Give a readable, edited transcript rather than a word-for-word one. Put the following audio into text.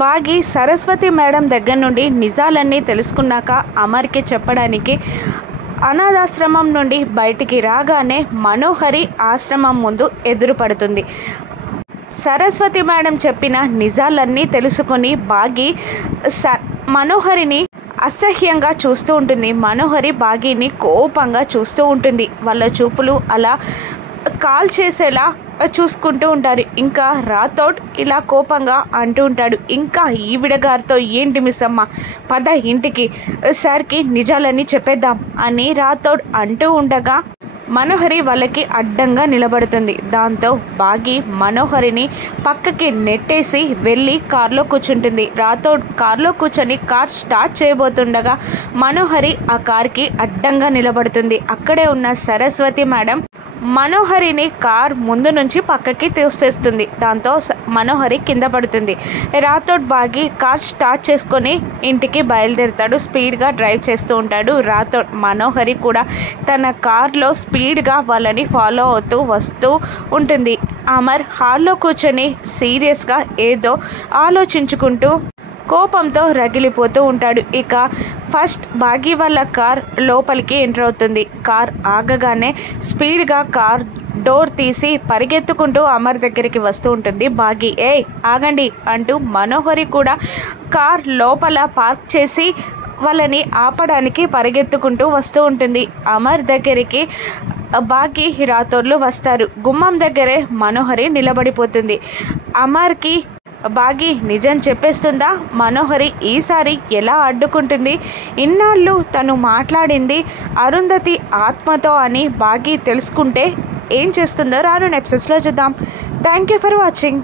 బాగి Saraswati madam దగ్గర నుండి నిజాలన్నీ తెలుసుకున్నాక అమర్కి చెప్పడానికి అనాథాశ్రమం నుండి బయటికి రాగానే మనోహరి ఆశ్రమం ముందు ఎదురుపడుతుంది. సరస్వతి మేడం చెప్పిన నిజాలన్నీ తెలుసుకొని బాగి మనోహరిని అసహ్యంగా చూస్తూ ఉంటుంది. మనోహరి బాగిని కోపంగా చూస్తూ ఉంటుంది. వాళ్ళ చూపులు అలా కాల్ చేసేలా చూసుకుంటూ ఉంటారు. ఇంకా రాథోడ్ ఇలా కోపంగా అంటూ ఉంటాడు, ఇంకా ఈవిడ గారితో ఏంటి మిస్ అమ్మ, పద ఇంటికి, సార్కి నిజాలన్నీ చెప్పేద్దాం అని రాథోడ్ అంటూ ఉండగా మనోహరి వాళ్ళకి అడ్డంగా నిలబడుతుంది. దాంతో బాగి మనోహరిని పక్కకి నెట్టేసి వెళ్ళి కార్లో కూర్చుంటుంది. రాథోడ్ కార్లో కూర్చొని కార్ స్టార్ట్ చేయబోతుండగా మనోహరి ఆ కార్కి అడ్డంగా నిలబడుతుంది. అక్కడే ఉన్న సరస్వతి మేడం మనోహరిని కార్ ముందు నుంచి పక్కకి తోసేస్తుంది. దాంతో మనోహరి కింద పడుతుంది. రాథోడ్ బాగి కార్ స్టార్ట్ చేసుకొని ఇంటికి బయలుదేరుతాడు. స్పీడ్గా డ్రైవ్ చేస్తూ ఉంటాడు రాథోడ్. మనోహరి కూడా తన కార్లో స్పీడ్గా వాళ్ళని ఫాలో అవుతూ వస్తూ ఉంటుంది. అమర్ హాల్లో కూర్చొని సీరియస్గా ఏదో ఆలోచించుకుంటూ కోపంతో రగిలిపోతూ ఉంటాడు. ఇక ఫస్ట్ బాగి వాళ్ళ కార్ లోపలికి ఎంటర్ అవుతుంది. కార్ ఆగగానే స్పీడ్గా కార్ డోర్ తీసి పరిగెత్తుకుంటూ అమర్ దగ్గరికి వస్తూ ఉంటుంది బాగి. ఆగండి అంటూ మనోహరి కూడా కార్ లోపల పార్క్ చేసి వాళ్ళని ఆపడానికి పరిగెత్తుకుంటూ వస్తూ ఉంటుంది. అమర్ దగ్గరికి బాగి రాథోడ్లు వస్తారు. గుమ్మం దగ్గరే మనోహరి నిలబడిపోతుంది. అమర్కి బాగి నిజం చెప్పేస్తుందా? మనోహరి ఈసారి ఎలా అడ్డుకుంటుంది? ఇన్నాళ్ళు తను మాట్లాడింది అరుంధతి ఆత్మతో అని బాగి తెలుసుకుంటే ఏం చేస్తుందో రాను ఎపిసోడ్స్లో చూద్దాం. Thank you for watching.